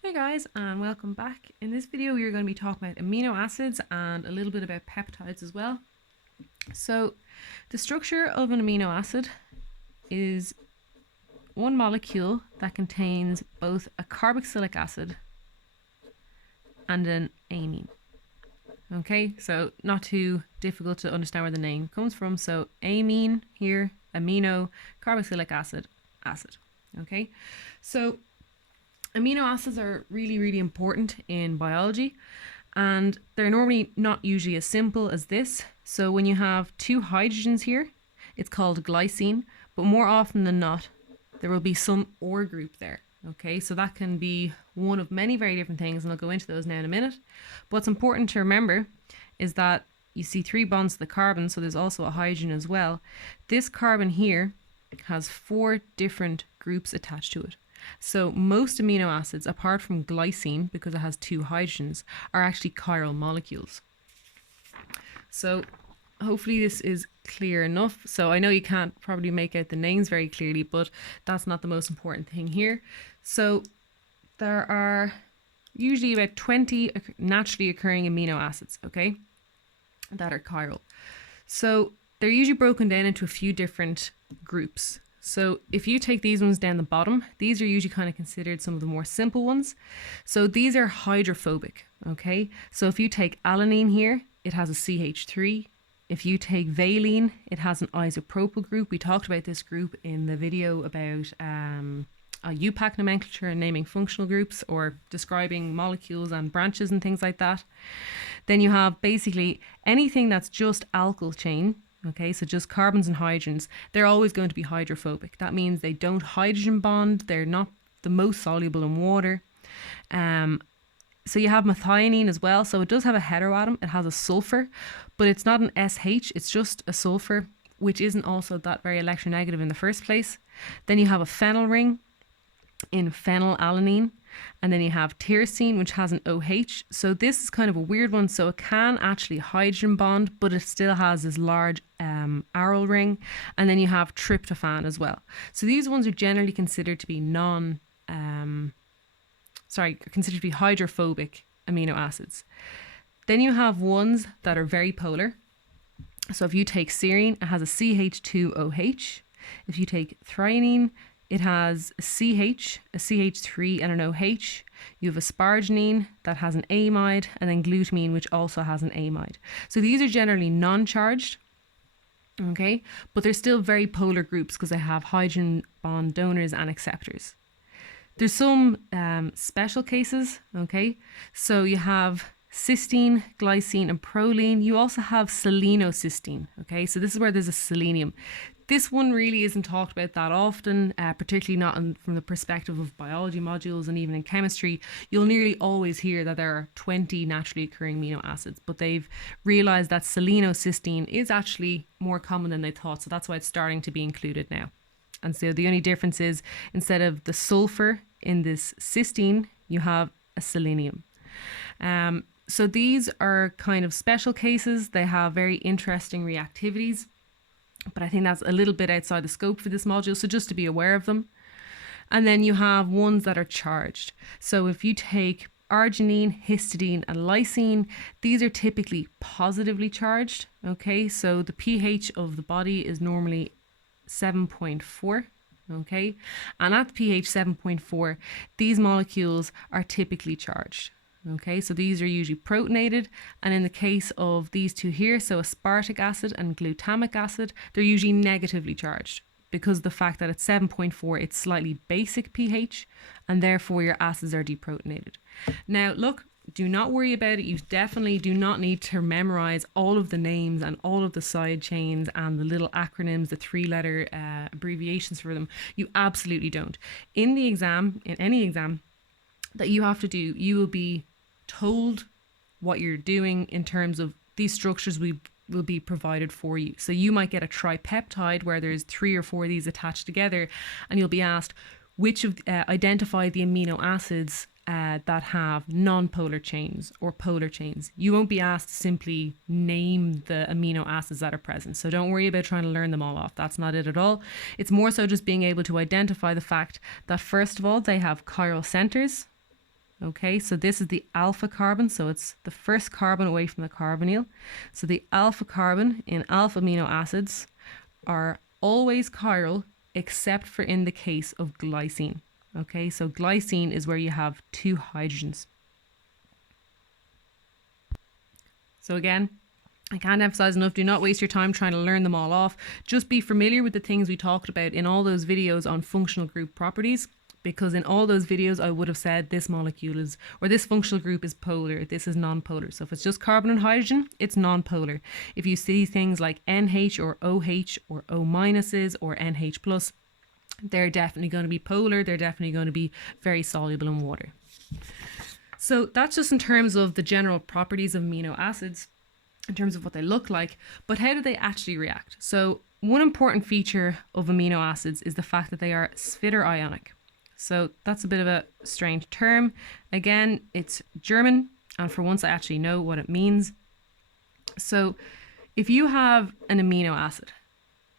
Hey guys, and welcome back. In this video we are going to be talking about amino acids and a little bit about peptides as well. So the structure of an amino acid is one molecule that contains both a carboxylic acid and an amine. Okay, so not too difficult to understand where the name comes from. So amine here, amino, carboxylic acid, acid. Okay, so amino acids are really important in biology, and they're normally not usually as simple as this. So when you have two hydrogens here, it's called glycine, but more often than not, there will be some OR group there. Okay, so that can be one of many very different things, and I'll go into those now in a minute. But what's important to remember is that you see 3 bonds to the carbon, so there's also a hydrogen as well. This carbon here has 4 different groups attached to it. So most amino acids, apart from glycine, because it has 2 hydrogens, are actually chiral molecules. So hopefully this is clear enough. So I know you can't probably make out the names very clearly, but that's not the most important thing here. So there are usually about 20 naturally occurring amino acids, okay, that are chiral. So they're usually broken down into a few different groups. So if you take these ones down the bottom, these are usually kind of considered some of the more simple ones. So these are hydrophobic, okay? So if you take alanine here, it has a CH3. If you take valine, it has an isopropyl group. We talked about this group in the video about UPAC nomenclature and naming functional groups, or describing molecules and branches and things like that. Then you have basically anything that's just alkyl chain. Okay, so just carbons and hydrogens, they're always going to be hydrophobic. That means they don't hydrogen bond. They're not the most soluble in water. So you have methionine as well. So it does have a heteroatom. It has a sulfur, but it's not an SH. It's just a sulfur, which isn't also that very electronegative in the first place. Then you have a phenyl ring in phenylalanine. And then you have tyrosine, which has an OH. So this is kind of a weird one. So it can actually hydrogen bond, but it still has this large aryl ring. And then you have tryptophan as well. So these ones are generally considered to be considered to be hydrophobic amino acids. Then you have ones that are very polar. So if you take serine, it has a CH2OH. If you take threonine, it has a CH, a CH3, and an OH. You have asparagine that has an amide, and then glutamine, which also has an amide. So these are generally non-charged, okay? But they're still very polar groups because they have hydrogen bond donors and acceptors. There's some special cases, okay? So you have cysteine, glycine, and proline. You also have selenocysteine, okay? So this is where there's a selenium. This one really isn't talked about that often, particularly not from the perspective of biology modules, and even in chemistry. You'll nearly always hear that there are 20 naturally occurring amino acids, but they've realized that selenocysteine is actually more common than they thought, so that's why it's starting to be included now. And so the only difference is, instead of the sulfur in this cysteine, you have a selenium. So these are kind of special cases. They have very interesting reactivities, but I think that's a little bit outside the scope for this module, so just to be aware of them. And then you have ones that are charged. So if you take arginine, histidine, and lysine, these are typically positively charged, okay? So the pH of the body is normally 7.4, okay? And at pH 7.4, these molecules are typically charged. Okay, so these are usually protonated, and in the case of these two here, so aspartic acid and glutamic acid, they're usually negatively charged because of the fact that at 7.4 it's slightly basic pH, and therefore your acids are deprotonated. Now look, do not worry about it. You definitely do not need to memorize all of the names and all of the side chains and the little acronyms, the 3-letter abbreviations for them. You absolutely don't. In the exam, in any exam that you have to do, you will be told what you're doing in terms of these structures will be provided for you. So you might get a tripeptide where there's 3 or 4 of these attached together, and you'll be asked which of identify the amino acids that have non-polar chains or polar chains. You won't be asked to simply name the amino acids that are present. So don't worry about trying to learn them all off. That's not it at all. It's more so just being able to identify the fact that, first of all, they have chiral centers. Okay, so this is the alpha carbon, so it's the first carbon away from the carbonyl. So the alpha carbon in alpha amino acids are always chiral except for in the case of glycine. Okay, so glycine is where you have 2 hydrogens. So again, I can't emphasize enough, do not waste your time trying to learn them all off. Just be familiar with the things we talked about in all those videos on functional group properties, because in all those videos I would have said this molecule is, or this functional group is polar, this is non-polar. So if it's just carbon and hydrogen, it's non-polar. If you see things like NH or OH or O minuses or NH plus, they're definitely going to be polar, they're definitely going to be very soluble in water. So that's just in terms of the general properties of amino acids, in terms of what they look like, but how do they actually react? So one important feature of amino acids is the fact that they are zwitterionic. So that's a bit of a strange term. Again, it's German, and for once I actually know what it means. So if you have an amino acid,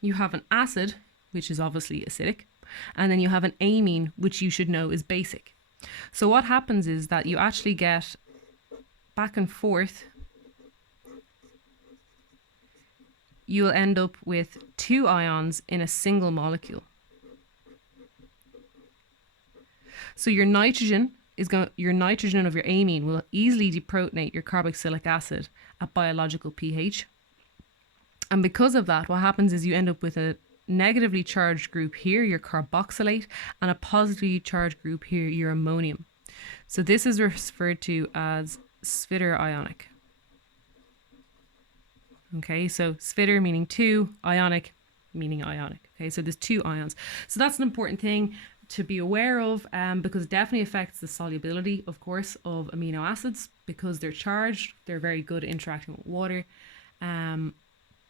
you have an acid, which is obviously acidic, and then you have an amine, which you should know is basic. So what happens is that you actually get back and forth, you'll end up with 2 ions in a single molecule. So your nitrogen of your amine will easily deprotonate your carboxylic acid at biological pH. And because of that, what happens is you end up with a negatively charged group here, your carboxylate, and a positively charged group here, your ammonium. So this is referred to as zwitterionic. Okay, so zwitter meaning 2, ionic meaning ionic. Okay, so there's 2 ions. So that's an important thing to be aware of, because it definitely affects the solubility, of course, of amino acids, because they're charged, they're very good at interacting with water.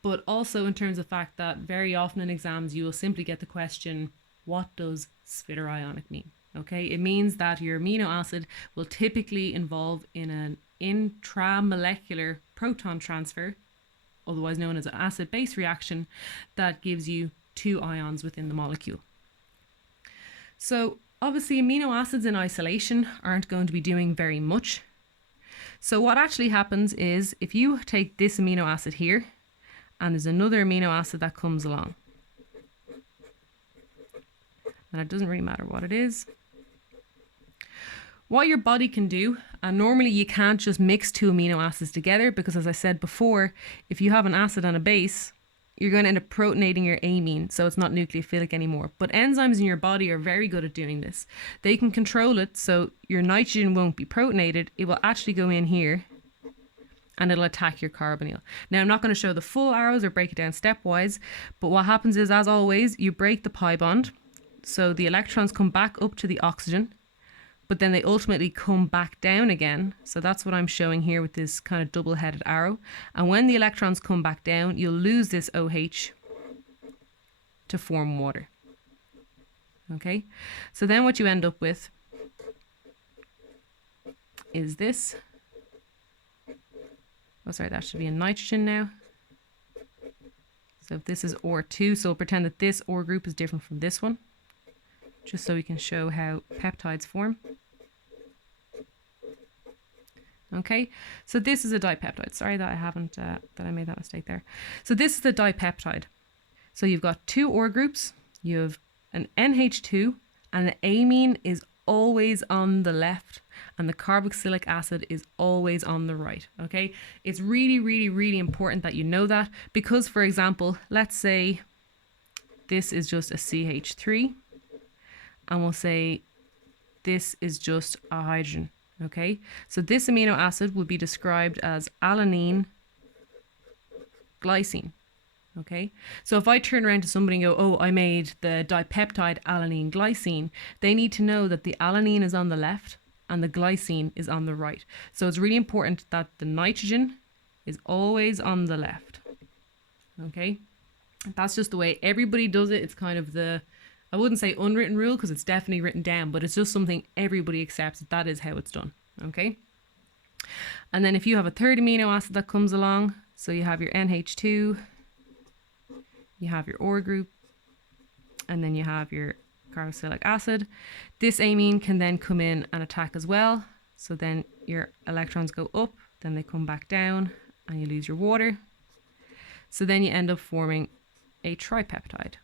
But also in terms of the fact that very often in exams you will simply get the question, what does zwitterionic mean? Okay, it means that your amino acid will typically involve in an intramolecular proton transfer, otherwise known as an acid-base reaction, that gives you 2 ions within the molecule. So obviously amino acids in isolation aren't going to be doing very much. So what actually happens is if you take this amino acid here, and there's another amino acid that comes along, and it doesn't really matter what it is, what your body can do, and normally you can't just mix 2 amino acids together, because as I said before, if you have an acid and a base, you're going to end up protonating your amine, so it's not nucleophilic anymore. But enzymes in your body are very good at doing this. They can control it so your nitrogen won't be protonated. It will actually go in here and it'll attack your carbonyl. Now, I'm not going to show the full arrows or break it down stepwise, but what happens is, as always, you break the pi bond, so the electrons come back up to the oxygen, but then they ultimately come back down again. So that's what I'm showing here with this kind of double-headed arrow. And when the electrons come back down, you'll lose this OH to form water. Okay, so then what you end up with is this. Oh, sorry, that should be a nitrogen now. So if this is OR2, so we'll pretend that this OR group is different from this one, just so we can show how peptides form. Okay, so this is a dipeptide. Sorry that I haven't, that I made that mistake there. So this is the dipeptide. So you've got 2 OR groups, you have an NH2, and the amine is always on the left, and the carboxylic acid is always on the right. Okay, it's really, really, really important that you know that, because, for example, let's say this is just a CH3, and we'll say this is just a hydrogen. Okay, so this amino acid would be described as alanine glycine. Okay, so if I turn around to somebody and go, oh, I made the dipeptide alanine glycine, they need to know that the alanine is on the left and the glycine is on the right. So it's really important that the nitrogen is always on the left. Okay, that's just the way everybody does it. It's kind of the, I wouldn't say unwritten rule, because it's definitely written down, but it's just something everybody accepts that is how it's done. Okay, and then if you have a third amino acid that comes along, so you have your NH2, you have your OR group, and then you have your carboxylic acid. This amine can then come in and attack as well, So then your electrons go up, then they come back down, and you lose your water. So then you end up forming a tripeptide.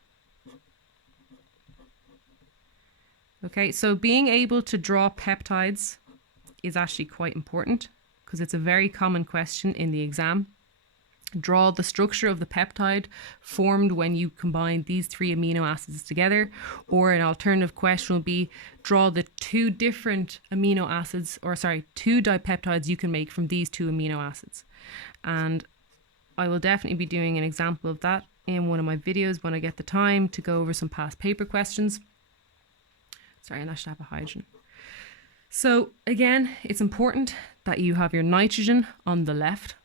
Okay, so being able to draw peptides is actually quite important because it's a very common question in the exam. Draw the structure of the peptide formed when you combine these three amino acids together, or an alternative question will be draw the two different amino acids, or sorry, two dipeptides you can make from these two amino acids. And I will definitely be doing an example of that in one of my videos when I get the time to go over some past paper questions. Sorry, and that should have a hydrogen. So again, it's important that you have your nitrogen on the left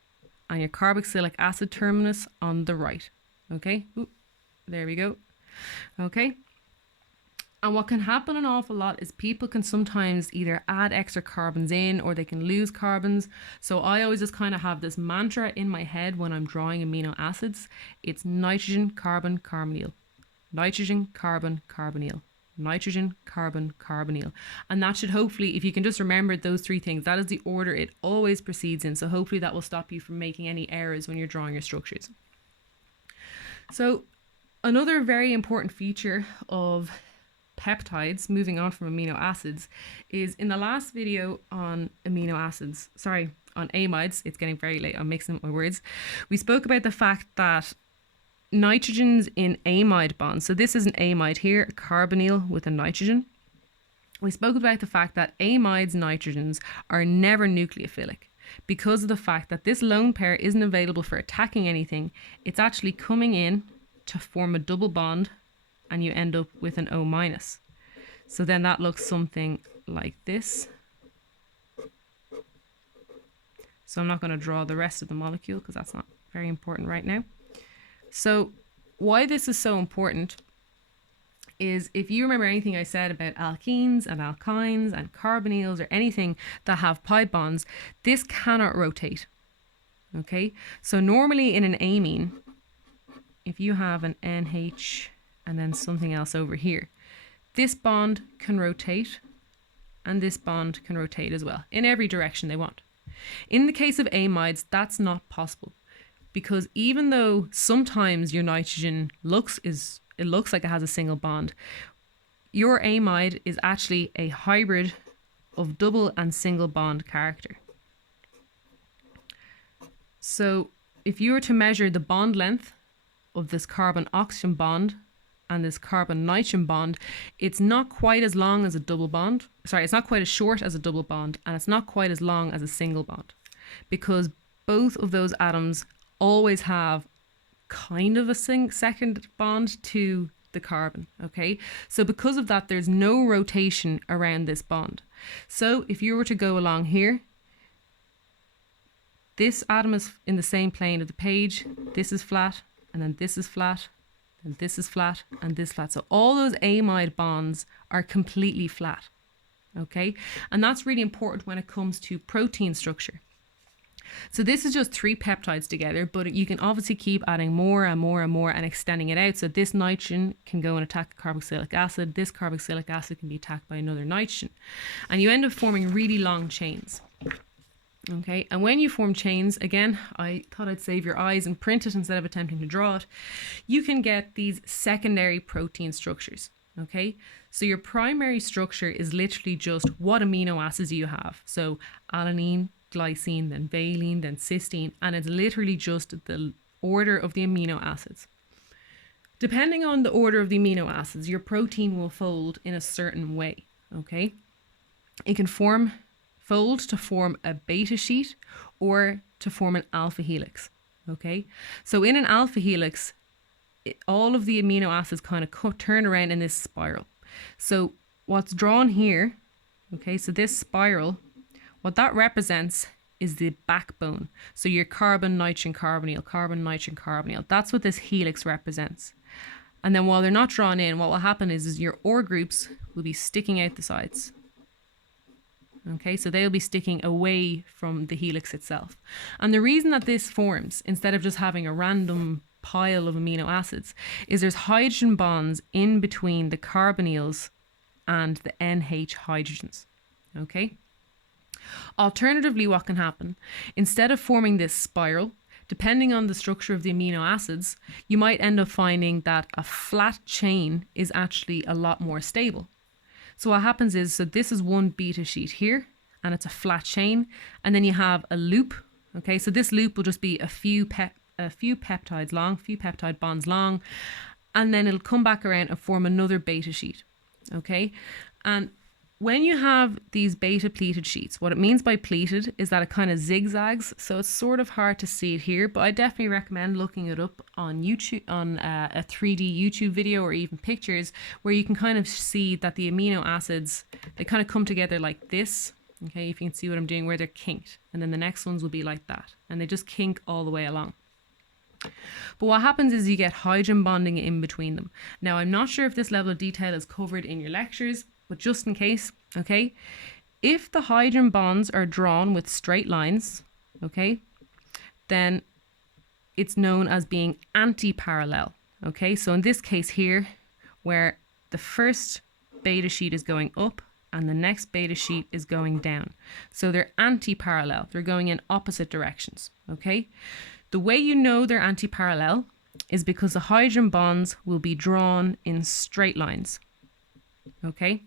and your carboxylic acid terminus on the right. Okay, ooh, there we go. Okay, and what can happen an awful lot is people can sometimes either add extra carbons in or they can lose carbons. So I always just kind of have this mantra in my head when I'm drawing amino acids. It's nitrogen, carbon, carbonyl. Nitrogen, carbon, carbonyl. Nitrogen, carbon, carbonyl. And that should hopefully, if you can just remember those three things, that is the order it always proceeds in. So hopefully that will stop you from making any errors when you're drawing your structures. So another very important feature of peptides, moving on from amino acids, is in the last video on amino acids, sorry, on amides, it's getting very late, I'm mixing up my words. We spoke about the fact that nitrogens in amide bonds, so this is an amide here, a carbonyl with a nitrogen. We spoke about the fact that amides nitrogens are never nucleophilic because of the fact that this lone pair isn't available for attacking anything. It's actually coming in to form a double bond and you end up with an O-. So then that looks something like this. So I'm not going to draw the rest of the molecule because that's not very important right now. So why this is so important is if you remember anything I said about alkenes and alkynes and carbonyls or anything that have pi bonds, this cannot rotate. Okay, so normally in an amine, if you have an NH and then something else over here, this bond can rotate and this bond can rotate as well in every direction they want. In the case of amides, that's not possible. Because even though sometimes your nitrogen looks like it has a single bond, your amide is actually a hybrid of double and single bond character. So if you were to measure the bond length of this carbon-oxygen bond and this carbon-nitrogen bond, it's not quite as long as a double bond. Sorry, it's not quite as short as a double bond, and it's not quite as long as a single bond, because both of those atoms always have kind of a second bond to the carbon, okay? So because of that, there's no rotation around this bond. So if you were to go along here, this atom is in the same plane of the page, this is flat, and then this is flat, and this is flat, and this flat. So all those amide bonds are completely flat, okay? And that's really important when it comes to protein structure. So this is just three peptides together, but you can obviously keep adding more and more and more and extending it out. So this nitrogen can go and attack carboxylic acid. This carboxylic acid can be attacked by another nitrogen. And you end up forming really long chains. Okay, and when you form chains, again, I thought I'd save your eyes and print it instead of attempting to draw it. You can get these secondary protein structures. Okay, so your primary structure is literally just what amino acids you have. So alanine, glycine, then valine, then cysteine, and it's literally just the order of the amino acids. Depending on the order of the amino acids, your protein will fold in a certain way, okay? It can fold to form a beta sheet or to form an alpha helix, okay? So in an alpha helix, all of the amino acids kind of turn around in this spiral. So what's drawn here, okay, so this spiral, what that represents is the backbone. So your carbon, nitrogen, carbonyl, carbon, nitrogen, carbonyl. That's what this helix represents. And then while they're not drawn in, what will happen is your OR groups will be sticking out the sides. Okay, so they'll be sticking away from the helix itself. And the reason that this forms, instead of just having a random pile of amino acids, is there's hydrogen bonds in between the carbonyls and the NH hydrogens. Okay? Alternatively, what can happen, instead of forming this spiral, depending on the structure of the amino acids, you might end up finding that a flat chain is actually a lot more stable. So what happens is, so this is one beta sheet here, and it's a flat chain, and then you have a loop. Okay, so this loop will just be a few peptides long, few peptide bonds long, and then it'll come back around and form another beta sheet. Okay, and when you have these beta pleated sheets, what it means by pleated is that it kind of zigzags, so it's sort of hard to see it here, but I definitely recommend looking it up on YouTube, on a 3D YouTube video, or even pictures, where you can kind of see that the amino acids, they kind of come together like this. Okay, if you can see what I'm doing, where they're kinked, and then the next ones will be like that, and they just kink all the way along. But what happens is you get hydrogen bonding in between them. Now, I'm not sure if this level of detail is covered in your lectures, but just in case, okay, if the hydrogen bonds are drawn with straight lines, okay, then it's known as being anti-parallel. Okay, so in this case here, where the first beta sheet is going up and the next beta sheet is going down. So they're anti-parallel. They're going in opposite directions, okay? The way you know they're anti-parallel is because the hydrogen bonds will be drawn in straight lines, okay?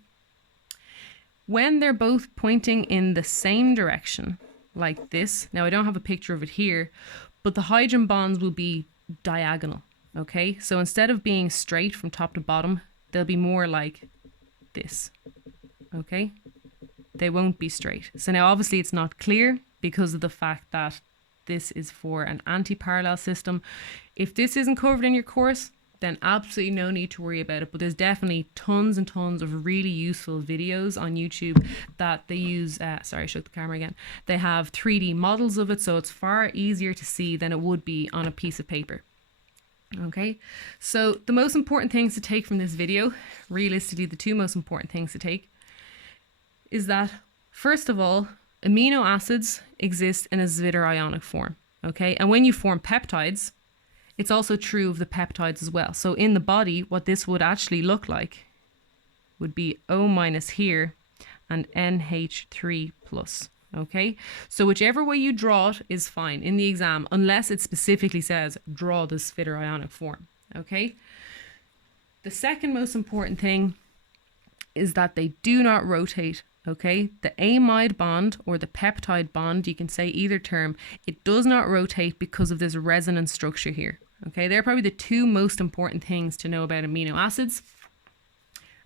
When they're both pointing in the same direction, like this, now I don't have a picture of it here, but the hydrogen bonds will be diagonal, okay? So instead of being straight from top to bottom, they'll be more like this. Okay, they won't be straight. So now obviously it's not clear because of the fact that this is for an anti-parallel system. If this isn't covered in your course, then absolutely no need to worry about it. But there's definitely tons and tons of really useful videos on YouTube that they use. Sorry, I shut the camera again. They have 3D models of it, so it's far easier to see than it would be on a piece of paper. Okay, so the most important things to take from this video, realistically the two most important things to take, is that, first of all, amino acids exist in a zwitterionic form, okay? And when you form peptides, it's also true of the peptides as well. So in the body, what this would actually look like would be O- here and NH3+, okay? So whichever way you draw it is fine in the exam, unless it specifically says draw the zwitterionic form, okay? The second most important thing is that they do not rotate. Okay, the amide bond or the peptide bond, you can say either term, it does not rotate because of this resonance structure here. Okay, they're probably the two most important things to know about amino acids.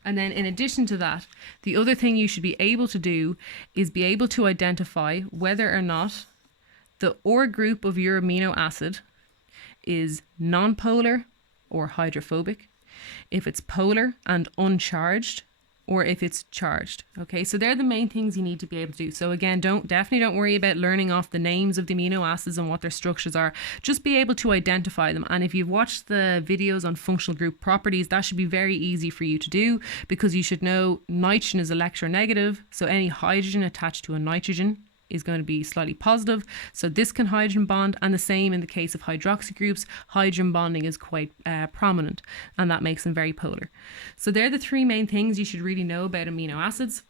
And then in addition to that, the other thing you should be able to do is be able to identify whether or not the OR group of your amino acid is nonpolar or hydrophobic, if it's polar and uncharged, or if it's charged. Okay, so they're the main things you need to be able to do. So again, definitely don't worry about learning off the names of the amino acids and what their structures are. Just be able to identify them. And if you've watched the videos on functional group properties, that should be very easy for you to do, because you should know nitrogen is electronegative. So any hydrogen attached to a nitrogen is going to be slightly positive. So this can hydrogen bond, and the same in the case of hydroxy groups. Hydrogen bonding is quite prominent, and that makes them very polar. So they're the three main things you should really know about amino acids.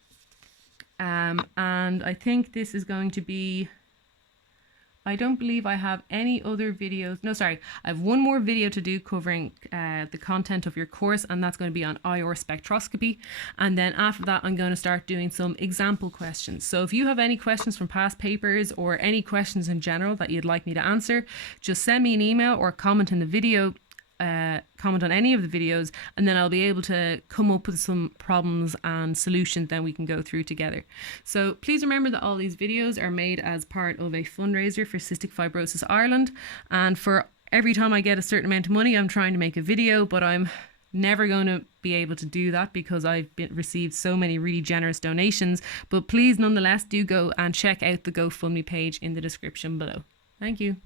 And I think this is going to be, I don't believe I have any other videos. No, sorry, I have one more video to do covering the content of your course, and that's going to be on IR spectroscopy. And then after that, I'm going to start doing some example questions. So if you have any questions from past papers or any questions in general that you'd like me to answer, just send me an email or comment in the video, comment on any of the videos, and then I'll be able to come up with some problems and solutions that we can go through together. So please remember that all these videos are made as part of a fundraiser for Cystic Fibrosis Ireland, and for every time I get a certain amount of money, I'm trying to make a video, but I'm never going to be able to do that because I've received so many really generous donations. But please nonetheless do go and check out the GoFundMe page in the description below. Thank you.